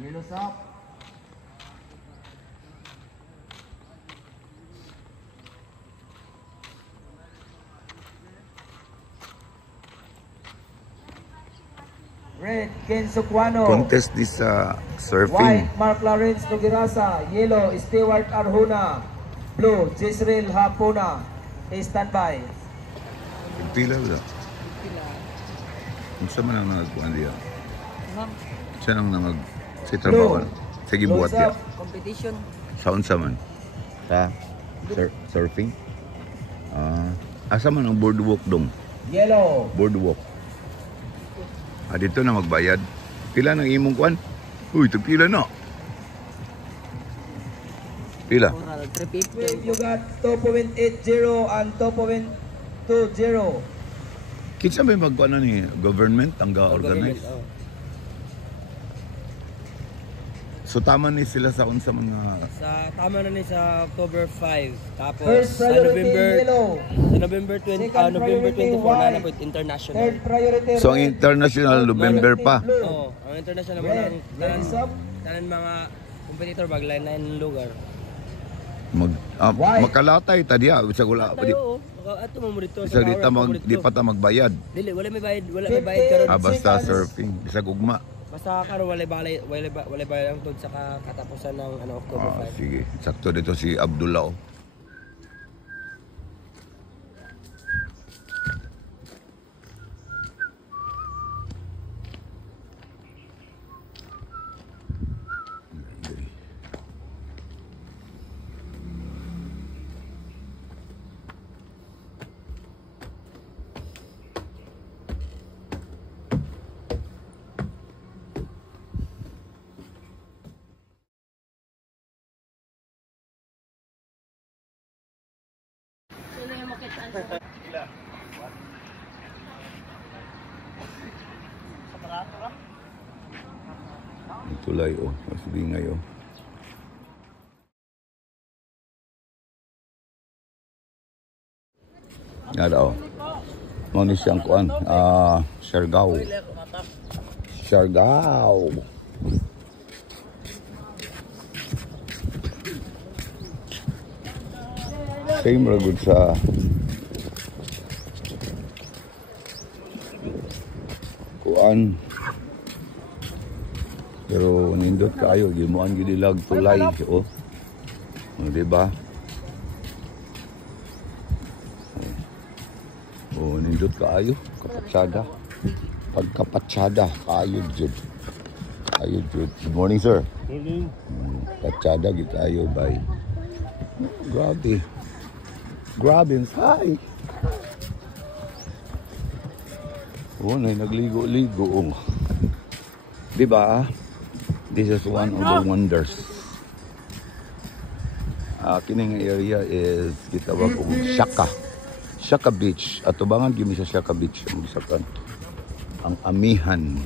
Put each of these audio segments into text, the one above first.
Yellow's up. Red, Ken Sukwano. Contest this surfing. White, Mark Lawrence Nugirasa. Yellow, Stewart Arjuna. Blue, Jisrael Hapuna. Standby. Pila ba? Unsa man ang nagkuan diya? Siya nang namag si trabaho. Sige buhat diya. Competition. Sa unsa man? Sa surfing? Asa man ang boardwalk dong? Yellow. Boardwalk. Dito na magbayad. Pila ng imong kuan? Uy, ito pila na. Pila? You got 2.80 and 2.20. Kinsa may magkuan ni government ang ga-organize? So tama ni sila sa unsa mga Tama na ni sa October 5. Tapos First sa priority, yellow. November 20, Second November priority, 24 na white. po international. Third priority. So ang red. international November pa. Blue. Oo, ang international mo Red. ng Yellow's up. tanan mga competitor baglain-lain lugar. Makalatay ta diya bisag wala Tayo, ato mo dito bisag di pa ta magbayad. Dili, wala may bayad karon. Basta surfing bisag ugma. Basta karon wala bayad ang tod sa katapusan ng October 5. Sige, sakto dito si Abdullah. Tulay mas bingay Nada Mau ni siyang kuan Siargao. Same ra gud sa kuan. Pero nindot kayo, gimuan gid ilag tulay, diba? Nindot kayo, kapatsada. Pagkapatsada, kayo jud. Good morning, sir. Morning. Patsada gid kayo, bye. Grabe, hi. Nagligo-ligo. Diba? This is one of the wonders. Kining area is gitawag og Shaka Beach. At tubangan gyud sa Shaka Beach ang amihan.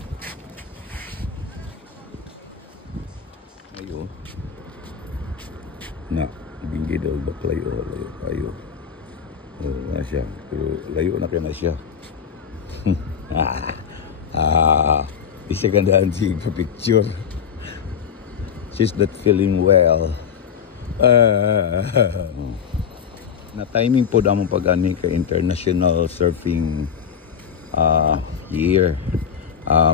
Ayo. Na binggi daw layo kayo. Siya. Pero layo na kaya na siya. Isa gandaan si picture. She's not feeling well. Na timing po damong pag-ani ka International Surfing year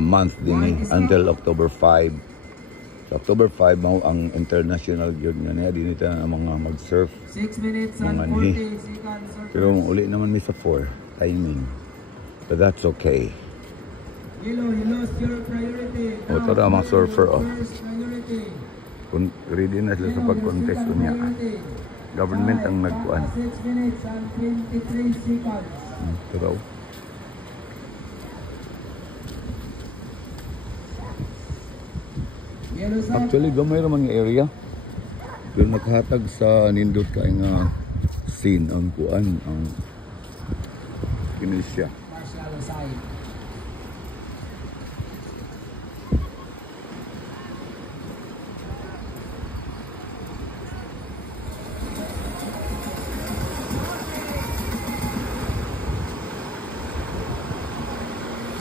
month din until October 5. So, October 5 mao ang international yun nga dinito na mga mag-surf. 6 minutes and 40 seconds. Pero uli naman may sa 4 timing. But that's okay. Yellow, you lost your priority. Ito na mga surfer. First priority. Ready na sila sa pag-contest niya. Government ang nagkuan. 6 minutes and 23 seconds. Ito daw. Actually, gamay naman ng area. Pero naghatag sa nindot kay nga scene ang kuan ang Kinesya.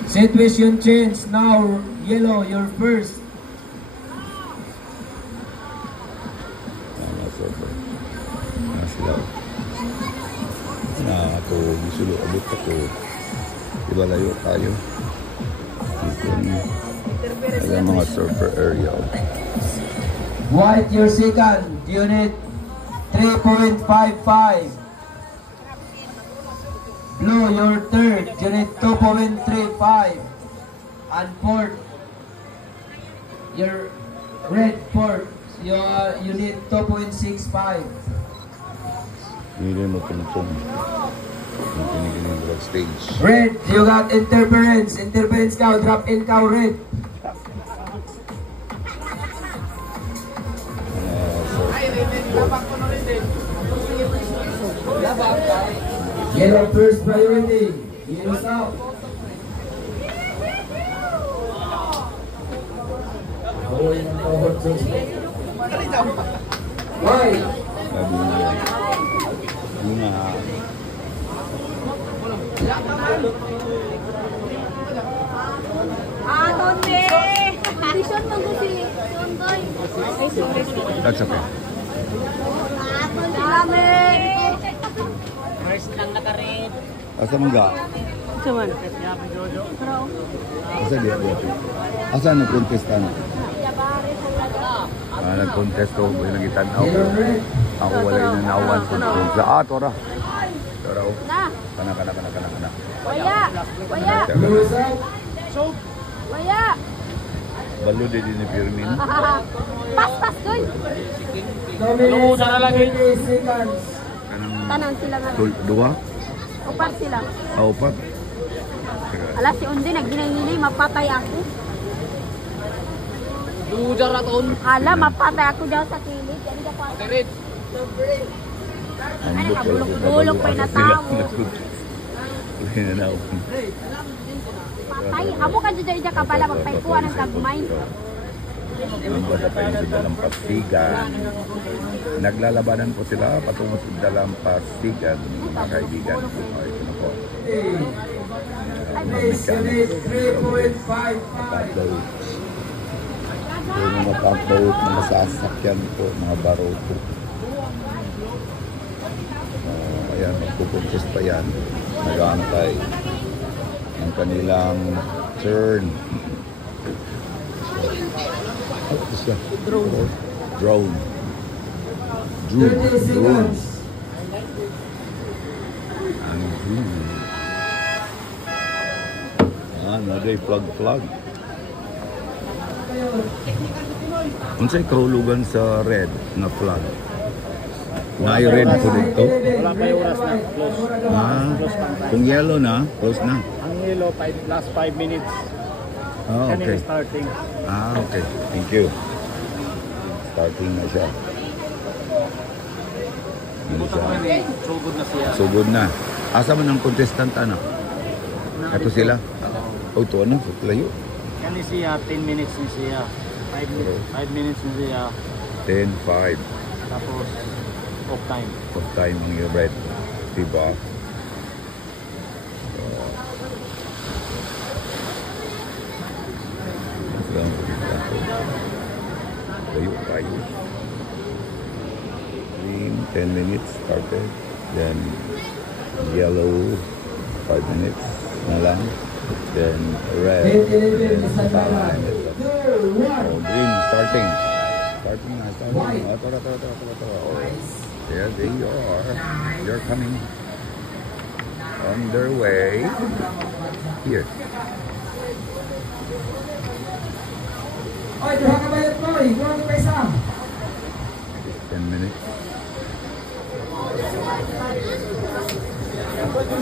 Situation change now. Yellow, your first. Sulo, abot ako. Diba layo tayo? Ayan mga surfer area. White, your second. Unit 3.55. Blue, your third. Unit 2.35. And fourth, your red fourth. Your unit 2.65. Hindi mo tuntun. Hindi mo stage. Red, you got interference. Interference cow, drop in cow, red. Yellow first priority. Yellow south. White. Tonde! Condition mo ko si Tondoy. Ay, sorry. That's okay. Dami! First lang naka-red. Asa man ga? Saman. Asa dia? Asa na contest na? Nag-contest ko, yung nagitanaw ko. Ako wala yung nanawan ko. Sa tora. Tora ko. Kana. Waya! Waya! Waya! Balo din ni Firmin. Pas, doy! Lusa na lagi. Tanan sila nga. Dua? Upat sila. Upat? Alas si Undi, nagginay-hinay, mapatay ako. Dujar na taon. Hala, mapatay ako dyan sa kilid. Yan ka pa. Red. Ano, nabulok-bulok pa yung natawo. Patay, amo ka dyan ka pala magpaikuan ng kagmay. Ang basa pa yung Dalampasigan. Naglalabanan po sila patungo sa Dalampasigan, mga kaibigan. Ito na po. Unit 3.55. Ito yung mga pag-boat, mga sasakyan po, mga baroto. Ayan, magpupuntos pa yan. Nag-aantay ang kanilang turn. Drone. 30 seconds. Ang drone. Naday plug. Unsay kahulugan sa red na flag? Red po dito. Wala pa yung oras na. Close. Kung yellow na, close na. Ang yellow, last 5 minutes. Okay. Starting. Okay. Thank you. Starting na siya. Ano siya? So good na siya. So good na. Asa man ang contestant ano? Ito sila. Oh, ito ano? Layo. Kani siya, 10 minutes ni siya. 5 minutes ni siya. 10-5. Tapos, off time. Of time ang yung red. Diba? Layo. Green, 10 minutes started. Then, yellow, 5 minutes na lang. Then, red. Then, 5 minutes. Oh, green, starting. Starting. Oh, there they are. They're coming. On their way. Here. Oy, duha ka bayad mo. Duha ka pa isa. 10 minutes.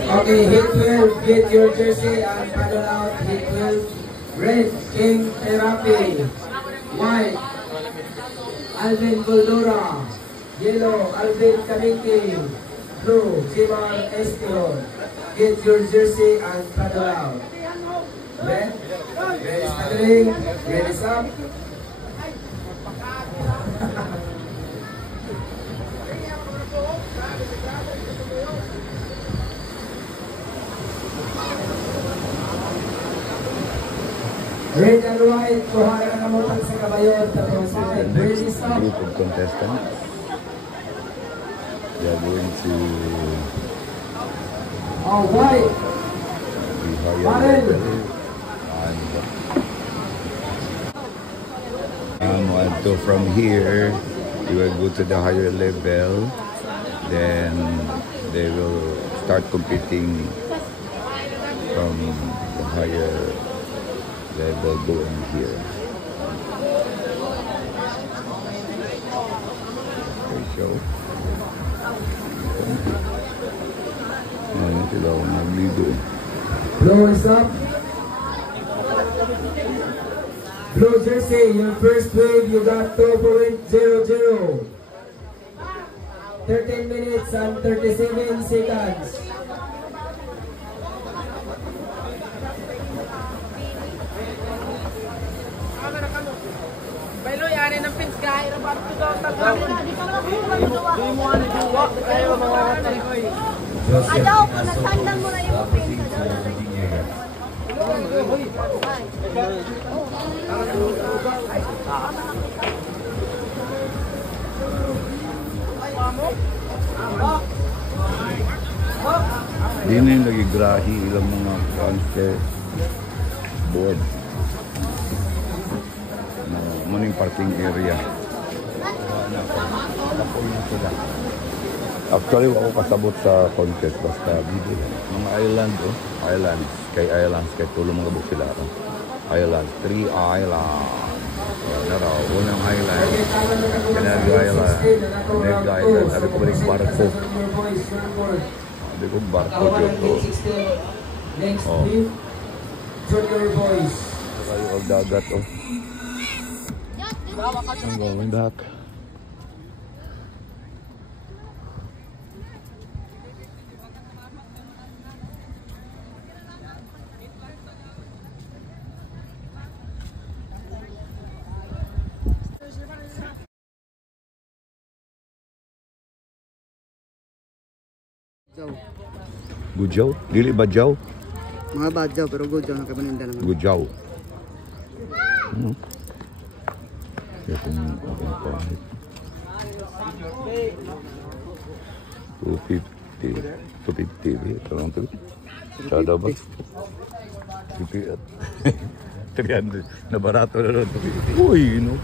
Okay, hit 12, get your jersey and paddle out. Hit 12, red, King Therapy. White, Alvin Goldora. Yellow, Alvin Kamiki. Blue, Jiman Estilon. Get your jersey and paddle out. Red, red is paddling, red is up. Red and white, kuha ka na namutan sa kabayon. Tapos red, red is up. Group of contestants. They are going to White. the higher Warren. level. And so from here, you will go to the higher level. Then they will start competing from the higher level going here. Okay, so ayan sila ako nagligo. Blue is up. Blue jersey, your first wave, you got 2.00. 13 minutes and 37 seconds. Baylo, yari ng pins kahit na ba't ito daw tatang. Hindi mo ano juwa. Kayo mga talihoy. Adaw, kung nasandan mo na yung pin. Di na yung nagigrahi ilang mga transfer board. Maning parking area. Actually, ako kasabot sa contest. Basta video. Mga island, oh. Islands. Kay tulong mga buk sila. Oh. Islands. 3 islands. Yan na raw. Unang island. Pinag island. Next island. Sabi ko balik barko. Sabi ko barko dito. Next Oh. week, Junior Boys. Kayo ang dagat, oh. I'm going back. Gujaw? Dili Badjaw? Mga badyaw pero Gujaw na kapaninda naman. Gujaw. Ano? Ito yung pangit. 250. 250. Ito lang ito. Sada ba? 300. Na barato na lang. Uy, no?